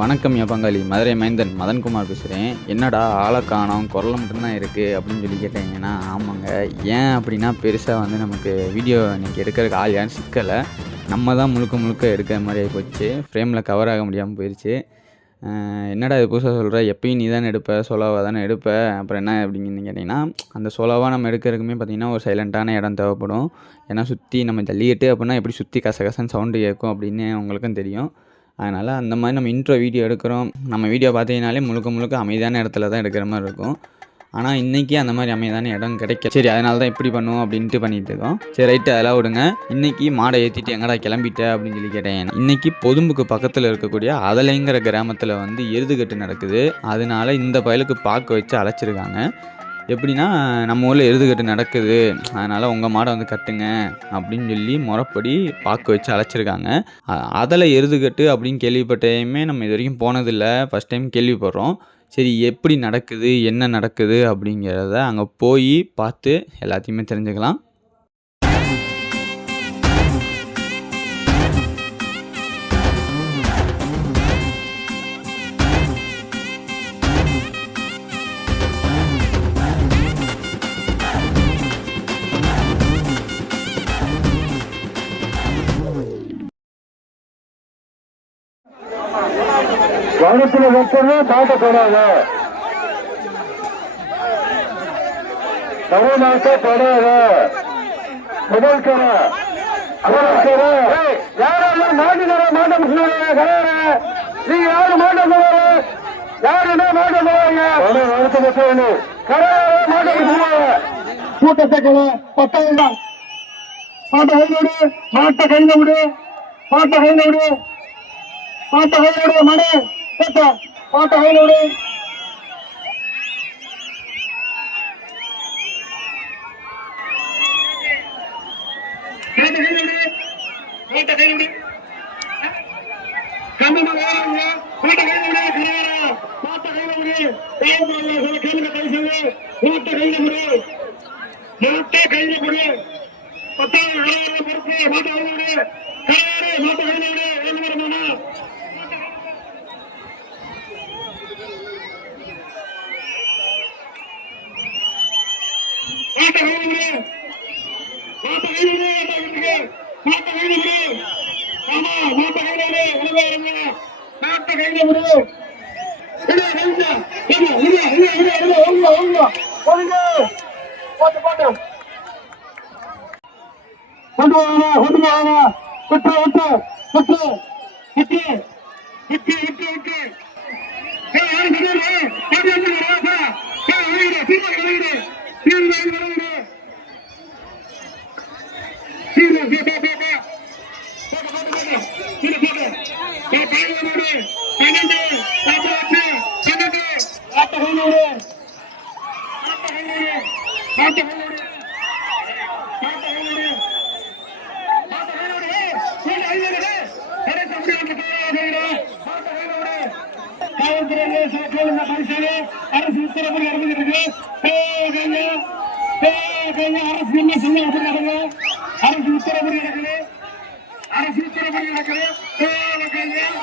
வணக்கம் யா பங்காளி, மதுரை மைந்தன் மதன்குமார் பேசுகிறேன். என்னடா ஆளை காணோம், குரல் மட்டும்தான் இருக்குது அப்படின்னு சொல்லி கேட்டீங்கன்னா, ஆமாங்க. ஏன் அப்படின்னா பெருசாக நமக்கு வீடியோ இன்றைக்கி எடுக்கிறதுக்கு ஆள் யாரும் சிக்கலை. நம்ம தான் முழுக்க எடுக்கிற மாதிரி ஆகி போச்சு. ஃப்ரேமில் கவர் ஆக முடியாமல் போயிடுச்சு. என்னடா இது புதுசாக சொல்கிற, எப்பயும் நீ தானே எடுப்ப, சோலோவாக தானே எடுப்ப, அப்புறம் என்ன அப்படிங்கன்னு கேட்டிங்கன்னா, அந்த சோலோவாக நம்ம எடுக்கிறதுக்குமே பார்த்திங்கன்னா ஒரு சைலண்ட்டான இடம் தேவைப்படும். ஏன்னா சுற்றி நம்ம ஜல்லிக்கட்டு அப்படின்னா எப்படி சுற்றி கசகசன்னு சவுண்டு கேட்கும் அப்படின்னு உங்களுக்கும் தெரியும். அதனால் அந்த மாதிரி நம்ம இன்ட்ரோ வீடியோ எடுக்கிறோம். நம்ம வீடியோ பார்த்தீங்கனாலே முழுக்க அமைதியான இடத்துல தான் எடுக்கிற மாதிரி இருக்கும். ஆனால் இன்றைக்கி அந்த மாதிரி அமைதியான இடம் கிடைக்க, சரி அதனால தான் இப்படி பண்ணுவோம் அப்படின்ட்டு பண்ணிகிட்டு இருக்கோம். சரி ரைட்டு, அதெல்லாம் விடுங்க. இன்றைக்கி மாடை ஏற்றிட்டு எங்கடா கிளம்பிட்ட அப்படின்னு சொல்லி கேட்டேன். இன்றைக்கி பொதும்புக்கு பக்கத்தில் இருக்கக்கூடிய அதலைங்கிற கிராமத்தில் எருதுகட்டு நடக்குது. அதனால இந்த பயலுக்கு பார்க்க வச்சு அழைச்சிருக்காங்க. எப்படின்னா, நம்ம ஊரில் எருதுகட்டு நடக்குது, அதனால் உங்கள் மாடை கட்டுங்க அப்படின்னு சொல்லி முறைப்படி பார்க்க வச்சு அழைச்சிருக்காங்க. அதில் எருதுகட்டு அப்படின்னு கேள்விப்பட்டையுமே நம்ம இது வரைக்கும் போனதில்லை, ஃபஸ்ட் டைம் கேள்விப்படுறோம். சரி எப்படி நடக்குது, என்ன நடக்குது அப்படிங்கிறத அங்கே போய் பார்த்து எல்லாத்தையுமே தெரிஞ்சுக்கலாம். கருத்துல வைக்கிறது தாக்கக்கூடாது, தமிழ்நாட்டப்படாது. முதல்கரை யாரெல்லாம் மாட்டினார மாட்ட கிடையாது. நீங்க யாரு மாட்ட போவாங்க, யாரு என்ன மாட்ட போவாங்க, நடத்த பற்றணும் கிடையாது. மாட்ட போவாங்க கூட்டத்தை பத்தாயிரம் பாட்ட கையில விடு, மாட்ட கையில விடு, பாட்ட கையில விடு, பாட்ட கையில விடு, மணி பாட்ட கையில விடு. அரசு உத்தரவு அறிவிக்கிறது. அரசு உத்தரவு நடக்குது, அரசு உத்தரவு நடக்குது.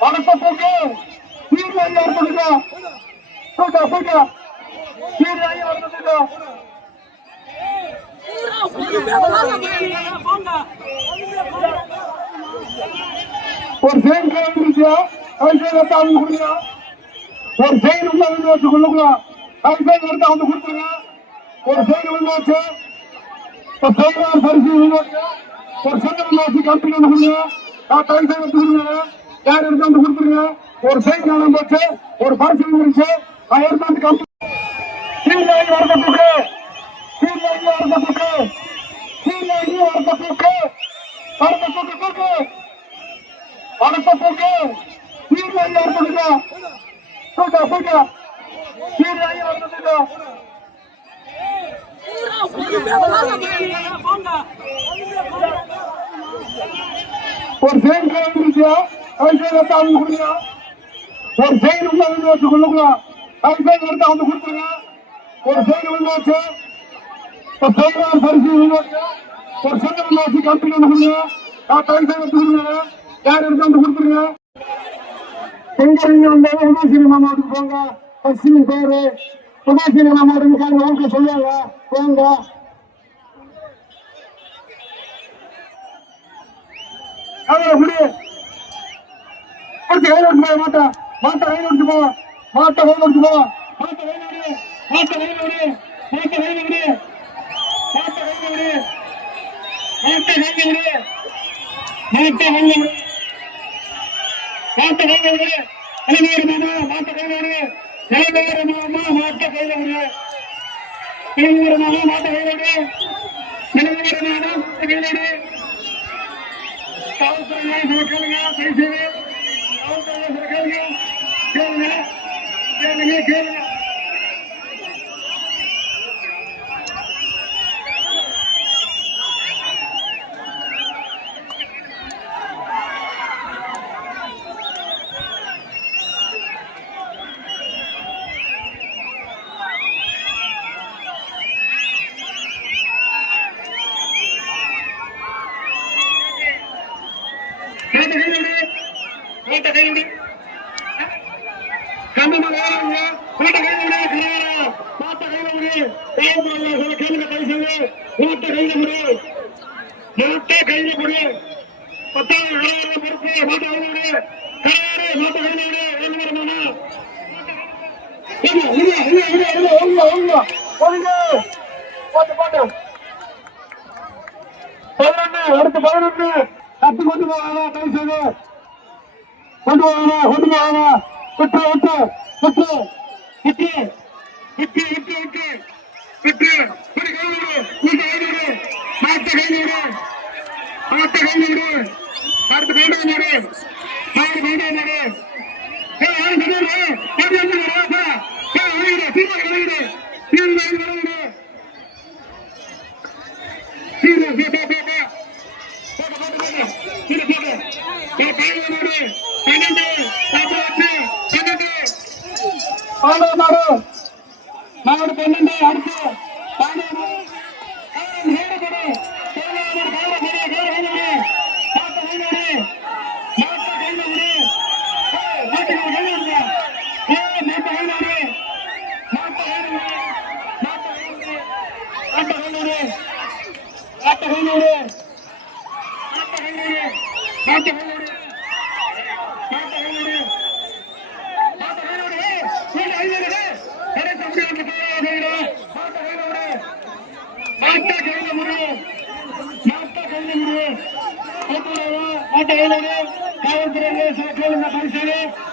வடப்போக்கு சீர்காழி வரப்பட்டுக்கோ போட்டா போட்டா சீர்காழி வரப்பட்டுக்கோ ஒரு செயல் கிளம்பிருச்சா கைசையில் எடுத்து அவங்க கொடுங்க ஒரு செயல் உள்ள வந்து வச்சு கொள்ளுங்களா கைசையில் எடுத்து அவங்க கொடுத்துருங்க ஒரு செயல் உள்ள வச்சு ஒரு செயலாளர் பரிசு உள்ள வச்சு ஒரு செயல் உள்ள வச்சு கம்பெனி வந்து கொடுங்க கைசையில் எடுத்து கொடுங்க யார் எடுத்து வந்து கொடுத்துருங்க ஒரு செயல் காலம் வச்சு ஒரு பரிசு இருந்துச்சு எடுத்து வந்து கம்பெனி சீர்காழி வரப்பட்டுக்கு சீர்காழி வரப்பட்டுக்கு சீர்காழி வரப்பட்டுக்கு வரப்பட்டுக்கு வடப்போக்கு சீர்காழி வரப்பட்டுக்கோ போட்டா போட்டா சீர்காழி வரப்பட்டுக்கோ ஒரு செயல் கிளம்பிருச்சா கைசையில் எடுத்து அவங்க கொடுங்க ஒரு செயல் உள்ள வந்து வச்சு கொள்ளுங்களா கைசையில் எடுத்து அவங்க கொடுத்துருங்க ஒரு செயல் உள்ள வச்சு ஒரு செயலாளர் பரிசு உள்ள வச்சு ஒரு செயல் உள்ள வச்சு கம்பெனி வந்து கொடுங்க கைசையில் எடுத்து கொடுங்க யார் எடுத்து வந்து கொடுத்துருங்க எங்க வந்தாலும் உதயசீலி மாமாவுக்கு போங்க பஸ்ஸின் பேரு உதயசீலி மாமாவுக்கு அவங்க சொல்லுவாங்க போங்க முடியும் கையில் எடுத்து போக மாட்டேன் மாட்டை கையில் எடுத்து போ மாட்டை கையில் எடுத்து போ மாட்டை கையில் விடு மாட்டை கையில் விடு மாட்டை கையில் விடு மாட்டை கையில் விடு மாட்டை கையில் விடு மாட்டை கையில் விடு மாட்டை கையில் விடு இளைஞர் மாமா மாட்டை கையில் விடு இளைஞர் மாமா மாட்டை கையில் விடு இளைஞர் மாமா மாட்டை கையில் விடு இளைஞர் மாமா மாட்டை கையில் விடு காவல்துறை கேளுங்க கைது காவல்துறை கேளுங்க கேளுங்க கேளுங்க கேளுங்க அடுத்து 11 கத்து கொண்டு போவாங்க கை செய்து கொண்டு போவாங்க கொண்டு போவாங்க விட்டு விட்டு விட்டு விட்டு விட்டு விட்டு விட்டு விட்டு ஒரு கைவிடு மாட்ட கைவிடு மாட்ட கைவிடு அடுத்து கைவிடு மாடு கைவிடு நாடு 12 அடுத்து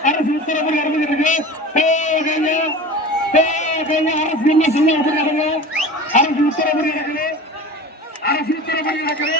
அரசு உத்தரவு நடந்துருக்கு. அரசு உத்தரவு நடக்குது. அரசு உத்தரவு நடக்குது.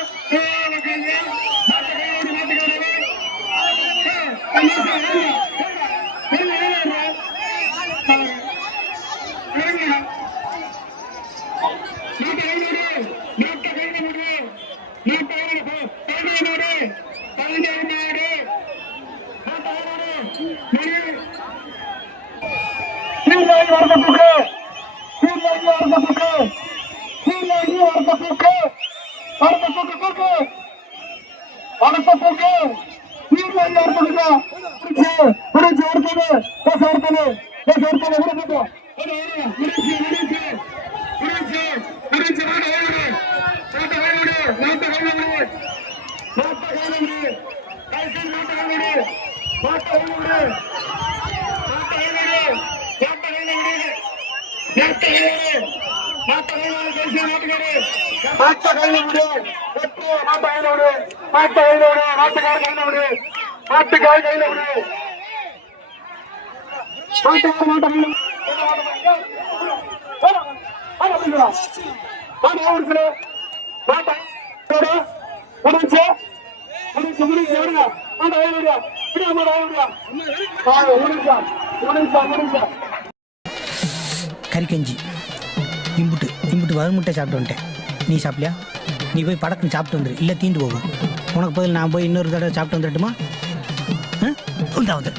சீர்காழி கறிக்கஞ்சி இம்புட்டு இம்புட்டு வறுமுட்டை சாப்பிட்டு வந்துட்டேன். நீ சாப்பிட்டியா? நீ போய் படக்குன்னு சாப்பிட்டு வந்துரு, இல்லை தீண்டு போகும். உனக்கு பதில் நான் போய் இன்னொரு தடவை சாப்பிட்டு வந்துட்டுமா? உண்டாவது